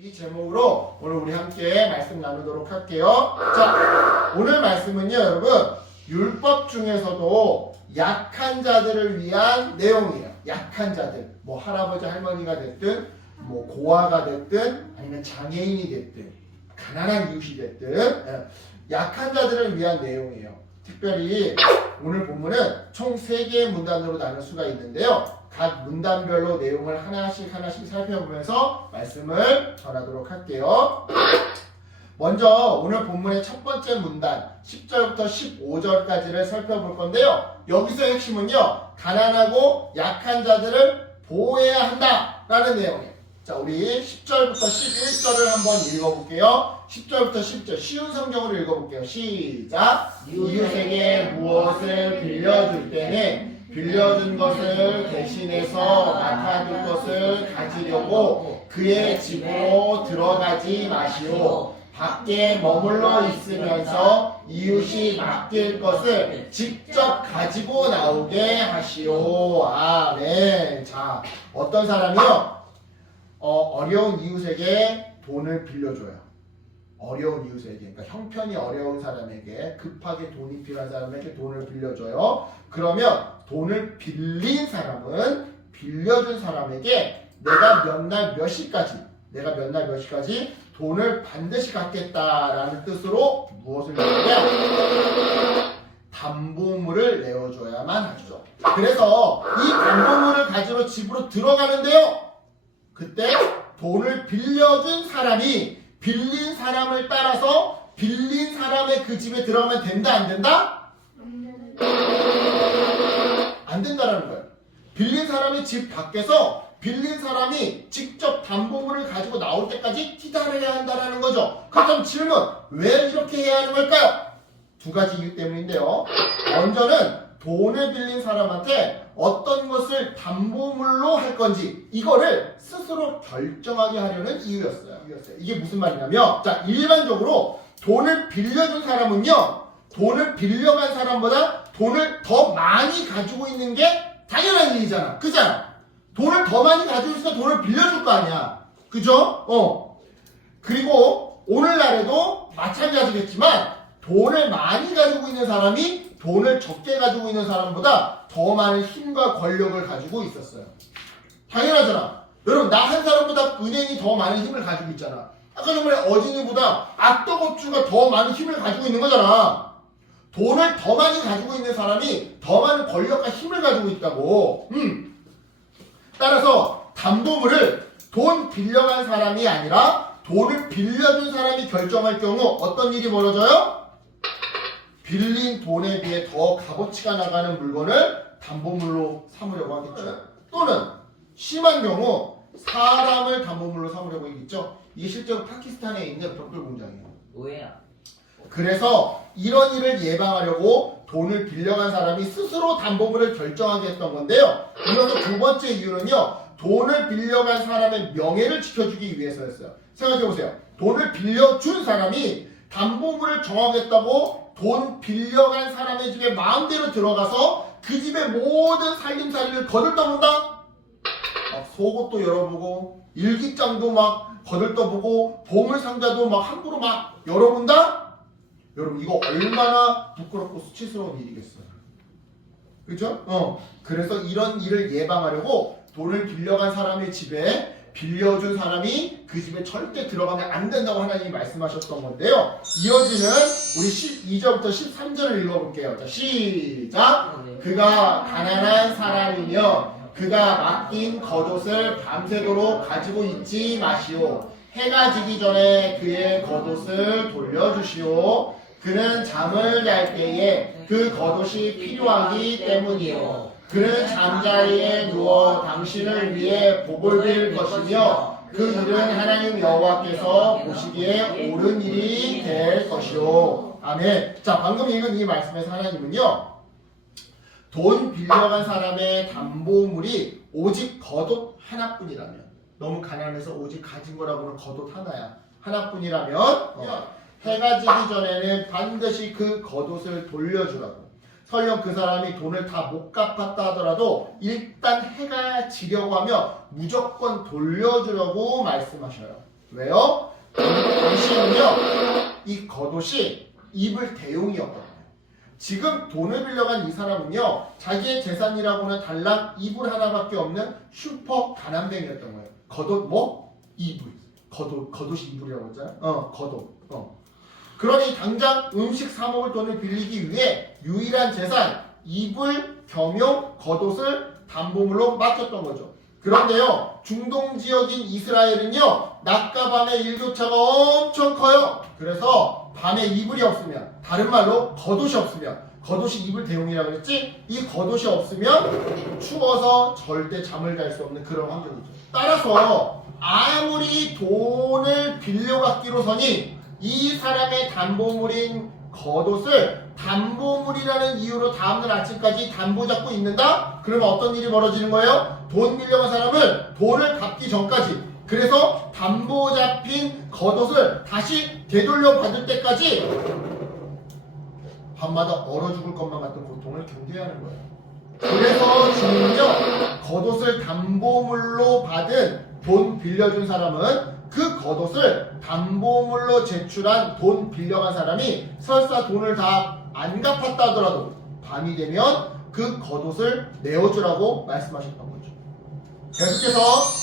이 제목으로 오늘 우리 함께 말씀 나누도록 할게요. 자, 오늘 말씀은요, 여러분, 율법 중에서도 약한 자들을 위한 내용이에요. 약한 자들, 뭐 할아버지 할머니가 됐든, 뭐 고아가 됐든, 아니면 장애인이 됐든, 가난한 이웃이 됐든, 약한 자들을 위한 내용이에요. 특별히 오늘 본문은 총 3개의 문단으로 나눌 수가 있는데요. 각 문단별로 내용을 하나씩 살펴보면서 말씀을 전하도록 할게요. 먼저 오늘 본문의 첫 번째 문단 10절부터 15절까지를 살펴볼 건데요. 여기서 핵심은요, 가난하고 약한 자들을 보호해야 한다라는 내용이에요. 자, 우리 10절부터 11절을 한번 읽어볼게요. 10절부터 10절 쉬운 성경으로 읽어볼게요. 시작. 이웃에게 무엇을 빌려줄 때는 빌려준 것을 대신해서 맡아둘 것을 가지려고 그의 집으로 들어가지 마시오. 밖에 머물러 있으면서 이웃이 맡길 것을 직접 가지고 나오게 하시오. 아멘. 자, 어떤 사람이요? 어려운 이웃에게 돈을 빌려줘요. 어려운 이웃에게, 그러니까 형편이 어려운 사람에게, 급하게 돈이 필요한 사람에게 돈을 빌려줘요. 그러면 돈을 빌린 사람은 빌려준 사람에게 내가 몇 날 몇 시까지 돈을 반드시 갚겠다라는 뜻으로 무엇을 내느냐? 담보물을 내어줘야만 하죠. 그래서 이 담보물을 가지고 집으로 들어가는데요. 그때 돈을 빌려준 사람이 빌린 사람을 따라서 빌린 사람의 그 집에 들어가면 된다, 안 된다? 안 된다라는 거예요. 빌린 사람의 집 밖에서 빌린 사람이 직접 담보물을 가지고 나올 때까지 기다려야 한다라는 거죠. 그렇다면 질문, 왜 이렇게 해야 하는 걸까요? 2가지 이유 때문인데요. 먼저는 돈을 빌린 사람한테 어떤 것을 담보물로 할 건지 이거를 스스로 결정하게 하려는 이유였어요. 이게 무슨 말이냐면, 자, 일반적으로 돈을 빌려준 사람은요, 돈을 빌려간 사람보다 돈을 더 많이 가지고 있는 게 당연한 일이잖아. 그잖아. 돈을 더 많이 가지고 있으니까 돈을 빌려줄 거 아니야. 그죠? 그리고 오늘날에도 마찬가지겠지만 돈을 많이 가지고 있는 사람이 돈을 적게 가지고 있는 사람보다 더 많은 힘과 권력을 가지고 있었어요. 당연하잖아. 여러분, 나 한 사람보다 은행이 더 많은 힘을 가지고 있잖아. 아까 전에 어진이보다 악덕업주가 더 많은 힘을 가지고 있는 거잖아. 돈을 더 많이 가지고 있는 사람이 더 많은 권력과 힘을 가지고 있다고. 따라서 담보물을 돈 빌려간 사람이 아니라 돈을 빌려준 사람이 결정할 경우 어떤 일이 벌어져요? 빌린 돈에 비해 더 값어치가 나가는 물건을 담보물로 삼으려고 하겠죠. 또는 심한 경우 사람을 담보물로 삼으려고 하겠죠. 이게 실제로 파키스탄에 있는 벽돌 공장이에요. 오해야. 그래서 이런 일을 예방하려고 돈을 빌려간 사람이 스스로 담보물을 결정하게 했던 건데요. 이어서 2번째 이유는요, 돈을 빌려간 사람의 명예를 지켜주기 위해서였어요. 생각해보세요. 돈을 빌려준 사람이 담보물을 정하겠다고 돈 빌려간 사람의 집에 마음대로 들어가서 그 집의 모든 살림살이를 거들떠본다? 막 속옷도 열어보고 일기장도 막 거들떠보고 보물상자도 막 함부로 막 열어본다? 여러분, 이거 얼마나 부끄럽고 수치스러운 일이겠어요. 그죠? 그래서 이런 일을 예방하려고 돈을 빌려간 사람의 집에 빌려준 사람이 그 집에 절대 들어가면 안 된다고 하나님이 말씀하셨던 건데요. 이어지는 우리 12절부터 13절을 읽어볼게요. 자, 시작! 그가 가난한 사람이며 그가 맡긴 겉옷을 밤새도록 가지고 있지 마시오. 해가 지기 전에 그의 겉옷을 돌려주시오. 그는 잠을 잘 때에 그 겉옷이 필요하기 때문이요. 그는 잠자리에 누워 당신을 위해 복을 빌 것이며 그 일은 하나님 여호와께서 보시기에 옳은 일이 될 것이요. 아멘. 자, 방금 읽은 이 말씀에서 하나님은요, 돈 빌려간 사람의 담보물이 오직 겉옷 하나뿐이라면, 너무 가난해서 오직 가진 거라고는 겉옷 하나뿐이라면 해가 지기 전에는 반드시 그 겉옷을 돌려주라고. 설령 그 사람이 돈을 다 못 갚았다 하더라도 일단 해가 지려고 하며 무조건 돌려주려고 말씀하셔요. 왜요? 당시에는요, 이 겉옷이 입을 대용이었거든요. 지금 돈을 빌려간 이 사람은요, 자기의 재산이라고는 달랑 이불 하나밖에 없는 슈퍼 가난뱅이였던 거예요. 겉옷 뭐? 이불. 겉옷이 이불이라고 했잖아? 겉옷. 그러니 당장 음식 사 먹을 돈을 빌리기 위해 유일한 재산, 이불, 겸용, 겉옷을 담보물로 맡겼던 거죠. 그런데요, 중동 지역인 이스라엘은요, 낮과 밤의 일교차가 엄청 커요. 그래서 밤에 이불이 없으면, 다른 말로 겉옷이 없으면, 겉옷이 이불 대용이라고 했지? 이 겉옷이 없으면 추워서 절대 잠을 잘 수 없는 그런 환경이죠. 따라서 아무리 돈을 빌려받기로서니 이 사람의 담보물인 겉옷을 담보물이라는 이유로 다음날 아침까지 담보 잡고 있는다? 그러면 어떤 일이 벌어지는 거예요? 돈 빌려간 사람은 돈을 갚기 전까지, 그래서 담보 잡힌 겉옷을 다시 되돌려 받을 때까지 밤마다 얼어 죽을 것만 같은 고통을 견뎌야 하는 거예요. 그래서 주님은요, 겉옷을 담보물로 받은 돈 빌려준 사람은 그 겉옷을 담보물로 제출한 돈 빌려간 사람이 설사 돈을 다 안 갚았다 하더라도 밤이 되면 그 겉옷을 내어주라고 말씀하셨던 거죠. 계속해서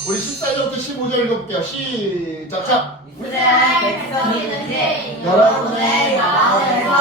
우리 14절부터 15절 읽어볼게요. 시작! 이스라엘 백성이든지 여러분의 마음에서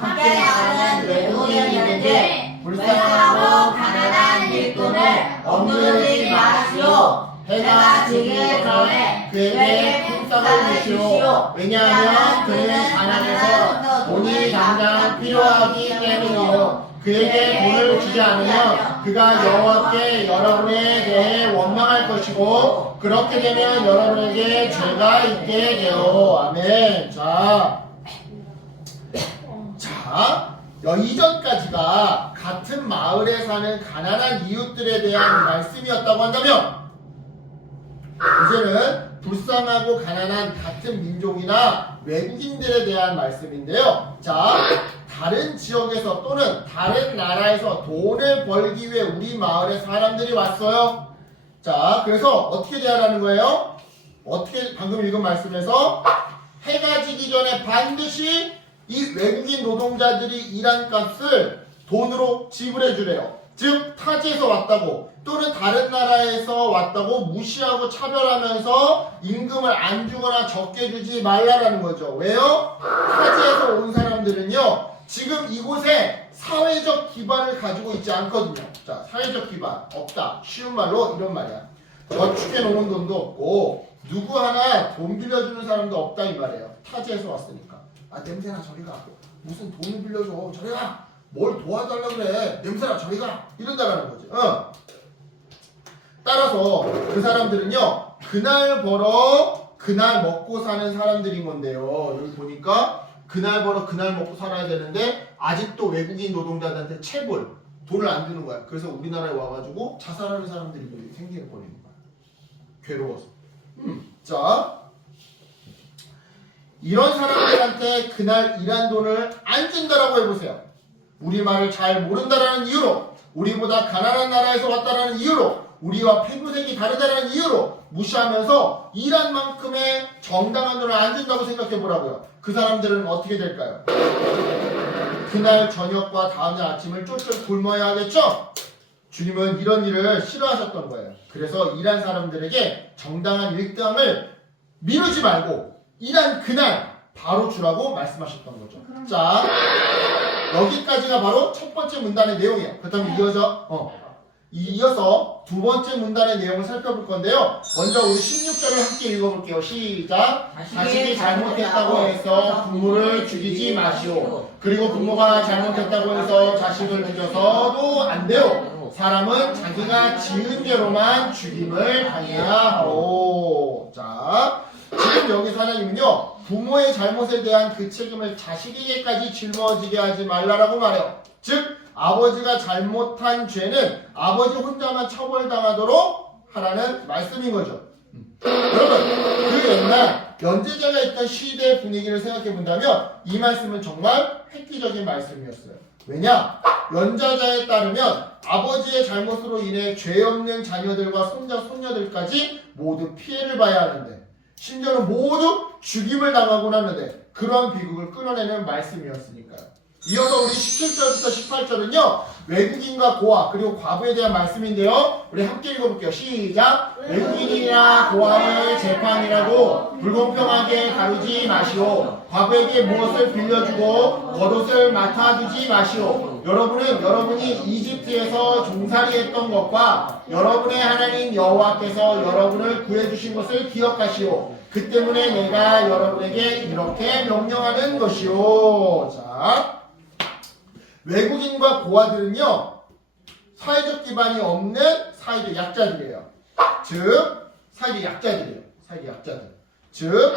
함께하는 외국인이든지 불쌍하고 가난한 일꾼을 억누르지 마시오. 해가 지기 전에 그에게 품삯을 주시오. 왜냐하면 그는 가난해서 돈이 당장 필요하기 때문이요. 그에게 돈을 주지 않으면 그가 여호와께 여러분에 대해 원망할 것이고, 그렇게 되면 여러분에게 죄가 있게 되오. 아멘. 이전까지가 같은 마을에 사는 가난한 이웃들에 대한 말씀이었다고 한다면, 이제는 불쌍하고 가난한 같은 민족이나 외국인들에 대한 말씀인데요. 다른 지역에서 또는 다른 나라에서 돈을 벌기 위해 우리 마을에 사람들이 왔어요. 그래서 어떻게 대하라는 거예요? 어떻게, 방금 읽은 말씀에서 해가 지기 전에 반드시 이 외국인 노동자들이 일한 값을 돈으로 지불해 주래요. 즉 타지에서 왔다고 또는 다른 나라에서 왔다고 무시하고 차별하면서 임금을 안 주거나 적게 주지 말라라는 거죠. 왜요? 타지에서 온 사람들은요, 지금 이곳에 사회적 기반을 가지고 있지 않거든요. 사회적 기반 없다. 쉬운 말로 이런 말이야. 저축해 놓은 돈도 없고 누구 하나 돈 빌려주는 사람도 없다 이 말이에요. 타지에서 왔으니까. 냄새나 저리 가. 무슨 돈을 빌려줘. 저리 가. 뭘 도와달라 그래. 냄새나 저리 가. 이런다라는 거지. 따라서 그 사람들은요, 그날 벌어 그날 먹고 사는 사람들인 건데요. 여기 보니까 그날 벌어 그날 먹고 살아야 되는데 아직도 외국인 노동자들한테 체불, 돈을 안 주는 거야. 그래서 우리나라에 와가지고 자살하는 사람들이 생기는 거예요. 괴로워서. 이런 사람들한테 그날 일한 돈을 안 준다라고 해보세요. 우리말을 잘 모른다라는 이유로, 우리보다 가난한 나라에서 왔다라는 이유로, 우리와 피부색이 다르다는 이유로 무시하면서 일한 만큼의 정당한 돈을 안 준다고 생각해 보라고요. 그 사람들은 어떻게 될까요? 그날 저녁과 다음날 아침을 쫄쫄 굶어야 하겠죠? 주님은 이런 일을 싫어하셨던 거예요. 그래서 일한 사람들에게 정당한 일당을 미루지 말고 일한 그날 바로 주라고 말씀하셨던 거죠. 여기까지가 바로 첫 번째 문단의 내용이에요. 그렇다면 이어서 두 번째 문단의 내용을 살펴볼 건데요. 먼저 우리 16절을 함께 읽어볼게요. 시작! 자식이 잘못했다고 해서 부모를 죽이지 마시오. 그리고 부모가 잘못했다고 해서 자식을 죽여서도 안 돼요. 사람은 자기가 지은 죄로만 죽임을 당해야 하오. 지금 여기서 하나님은요, 부모의 잘못에 대한 그 책임을 자식에게까지 짊어지게 하지 말라라고 말해요. 즉 아버지가 잘못한 죄는 아버지 혼자만 처벌당하도록 하라는 말씀인 거죠. 여러분, 그 옛날 연제자가 있던 시대의 분위기를 생각해 본다면 이 말씀은 정말 획기적인 말씀이었어요. 왜냐? 연자자에 따르면 아버지의 잘못으로 인해 죄 없는 자녀들과 손자, 손녀들까지 모두 피해를 봐야 하는데, 심지어는 모두 죽임을 당하곤 하는데 그러한 비극을 끊어내는 말씀이었으니까요. 이어서 우리 17절부터 18절은요 외국인과 고아 그리고 과부에 대한 말씀인데요. 우리 함께 읽어볼게요. 시작. 외국인이나 고아의 재판이라도 불공평하게 다루지 마시오. 과부에게 무엇을 빌려주고 겉옷을 맡아두지 마시오. 여러분은 여러분이 이집트에서 종살이했던 것과 여러분의 하나님 여호와께서 여러분을 구해주신 것을 기억하시오. 그 때문에 내가 여러분에게 이렇게 명령하는 것이오. 자, 외국인과 고아들은요 사회적 기반이 없는 사회적 약자들이에요. 즉 사회적 약자들이에요. 사회적 약자들. 즉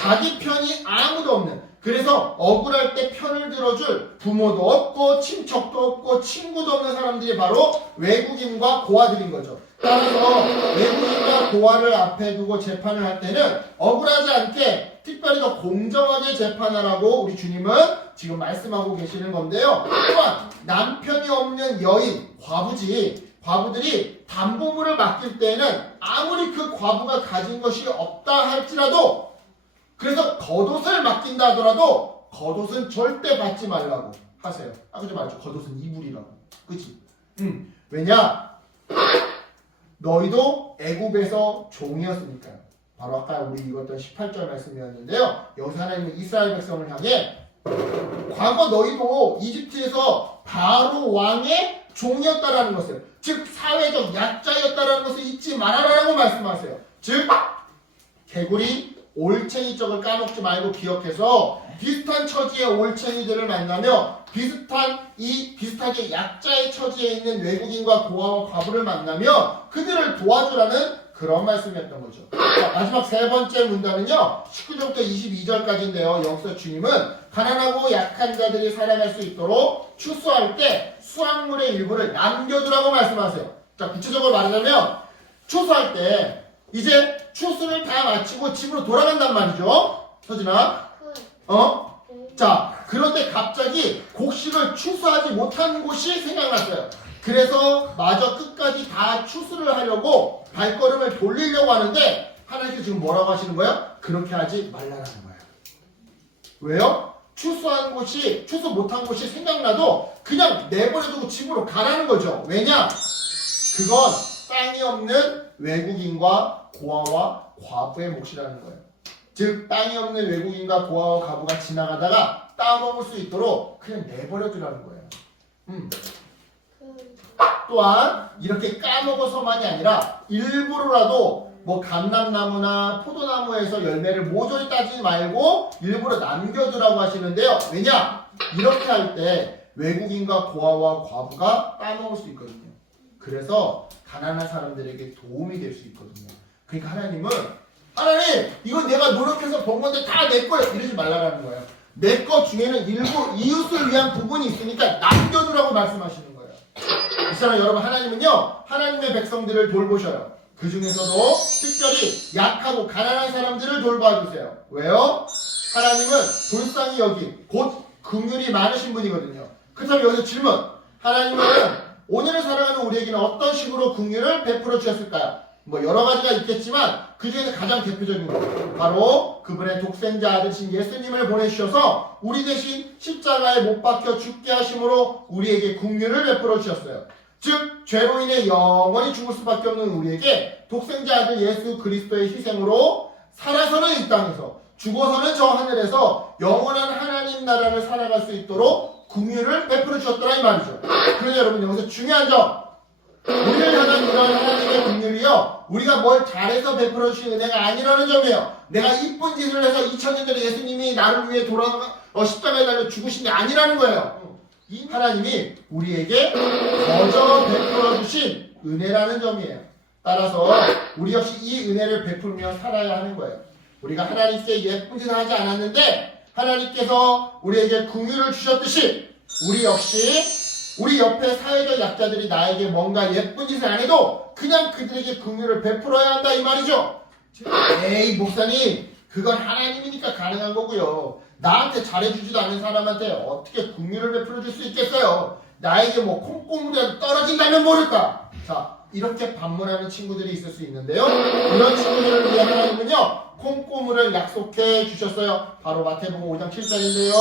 자기 편이 아무도 없는, 그래서 억울할 때 편을 들어줄 부모도 없고 친척도 없고 친구도 없는 사람들이 바로 외국인과 고아들인 거죠. 따라서 외국인과 고아를 앞에 두고 재판을 할 때는 억울하지 않게 특별히 더 공정하게 재판하라고 우리 주님은 지금 말씀하고 계시는 건데요. 또한 남편이 없는 여인, 과부들이 담보물을 맡길 때에는 아무리 그 과부가 가진 것이 없다 할지라도, 그래서 겉옷을 맡긴다 하더라도 겉옷은 절대 받지 말라고 하세요. 그죠? 맞죠? 겉옷은 이불이라고. 그치? 왜냐? 너희도 애굽에서 종이었으니까요. 바로 아까 우리 읽었던 18절 말씀이었는데요. 여기서 하나님은 이스라엘 백성을 향해 과거 너희도 이집트에서 바로 왕의 종이었다라는 것을, 즉 사회적 약자였다라는 것을 잊지 말아라라고 말씀하세요. 즉 개구리 올챙이 쪽을 까먹지 말고 기억해서 비슷한 처지의 올챙이들을 만나며 비슷하게 약자의 처지에 있는 외국인과 고아와 과부를 만나며 그들을 도와주라는 그런 말씀이었던 거죠. 자, 마지막 세 번째 문단은요 19절부터 22절까지인데요. 여기서 주님은 가난하고 약한 자들이 살아갈 수 있도록 추수할 때 수확물의 일부를 남겨두라고 말씀하세요. 자, 구체적으로 말하자면 추수할 때 이제 추수를 다 마치고 집으로 돌아간단 말이죠. 서진아. 자, 그런데 갑자기 곡식을 추수하지 못한 곳이 생각났어요. 그래서 마저 끝까지 다 추수를 하려고 발걸음을 돌리려고 하는데 하나님께서 지금 뭐라고 하시는 거예요? 그렇게 하지 말라라는 거예요. 왜요? 추수 못한 곳이 생각나도 그냥 내버려두고 집으로 가라는 거죠. 왜냐? 그건 땅이 없는 외국인과 고아와 과부의 몫이라는 거예요. 즉 땅이 없는 외국인과 고아와 과부가 지나가다가 따먹을 수 있도록 그냥 내버려두라는 거예요. 또한 이렇게 까먹어서만이 아니라 일부러라도 뭐 감람나무나 포도나무에서 열매를 모조리 따지 말고 일부러 남겨두라고 하시는데요. 왜냐? 이렇게 할 때 외국인과 고아와 과부가 따먹을 수 있거든요. 그래서 가난한 사람들에게 도움이 될 수 있거든요. 그러니까 하나님 이건 내가 노력해서 번 건데 다 내 거야 이러지 말라라는 거예요. 내 것 중에는 일부 이웃을 위한 부분이 있으니까 남겨두라고 말씀하시는 거예요. 그렇잖아요. 여러분, 하나님은요 하나님의 백성들을 돌보셔요. 그 중에서도 특별히 약하고 가난한 사람들을 돌봐주세요. 왜요? 하나님은 불쌍히 여긴 곧 긍휼이 많으신 분이거든요. 그렇다면 여기서 질문, 하나님은 오늘을 살아가는 우리에게는 어떤 식으로 긍휼을 베풀어 주셨을까요? 뭐 여러 가지가 있겠지만 그 중에서 가장 대표적인 것, 바로 그분의 독생자 아들신 예수님을 보내주셔서 우리 대신 십자가에 못 박혀 죽게 하심으로 우리에게 긍휼을 베풀어 주셨어요. 즉 죄로 인해 영원히 죽을 수밖에 없는 우리에게 독생자 아들 예수 그리스도의 희생으로 살아서는 이 땅에서 죽어서는 저 하늘에서 영원한 하나님 나라를 살아갈 수 있도록 긍휼을 베풀어 주셨더라 이 말이죠. 그런데 여러분, 여기서 중요한 점, 우리를 향한 이런 하나님의 긍휼이요 우리가 뭘 잘해서 베풀어 주신 은혜가 아니라는 점이에요. 내가 이쁜 짓을 해서 2000년 전에 예수님이 나를 위해 십자가에 달려 죽으신 게 아니라는 거예요. 이 하나님이 우리에게 거저 베풀어 주신 은혜라는 점이에요. 따라서 우리 역시 이 은혜를 베풀며 살아야 하는 거예요. 우리가 하나님께 예쁜 짓을 하지 않았는데 하나님께서 우리에게 긍휼을 주셨듯이 우리 역시 우리 옆에 사회적 약자들이 나에게 뭔가 예쁜 짓을 안 해도 그냥 그들에게 긍휼을 베풀어야 한다 이 말이죠. 에이 목사님, 그건 하나님이니까 가능한 거고요. 나한테 잘해주지도 않은 사람한테 어떻게 긍휼을 베풀어 줄 수 있겠어요. 나에게 뭐 콩고물이라도 떨어진다면 모를까. 자, 이렇게 반문하는 친구들이 있을 수 있는데요. 이런 친구들을 위해 하나님은요 콩고물을 약속해 주셨어요. 바로 마태복음 5장 7절인데요.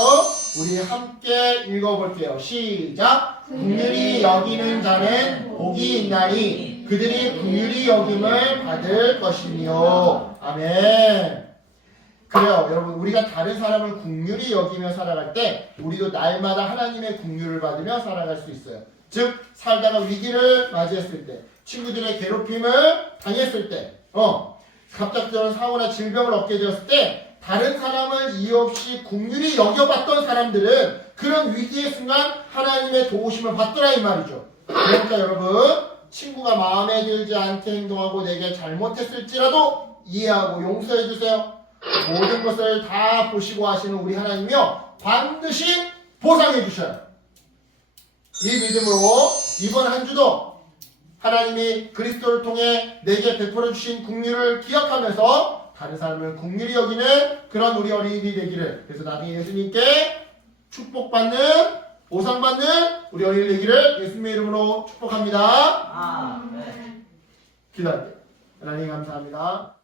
우리 함께 읽어볼게요. 시작. 긍휼히 여기는 자는 복이 있나니 그들이 긍휼히 여김을 받을 것이며. 아멘. 그래요, 여러분. 우리가 다른 사람을 긍휼히 여기며 살아갈 때 우리도 날마다 하나님의 긍휼을 받으며 살아갈 수 있어요. 즉 살다가 위기를 맞이했을 때, 친구들의 괴롭힘을 당했을 때, 갑작스러운 사고나 질병을 얻게 되었을 때 다른 사람을 이유 없이 긍휼히 여겨봤던 사람들은 그런 위기의 순간 하나님의 도우심을 받더라 이 말이죠. 그러니까 여러분, 친구가 마음에 들지 않게 행동하고 내게 잘못했을지라도 이해하고 용서해 주세요. 모든 것을 다 보시고 하시는 우리 하나님이요 반드시 보상해 주셔요. 이 믿음으로 이번 한 주도 하나님이 그리스도를 통해 내게 베풀어 주신 긍휼을 기억하면서 다른 사람을 긍휼히 여기는 그런 우리 어린이들이 되기를, 그래서 나중에 예수님께 축복받는, 보상받는 우리 어린이 되기를 예수님의 이름으로 축복합니다. 아멘. 기도할게요. 하나님 감사합니다.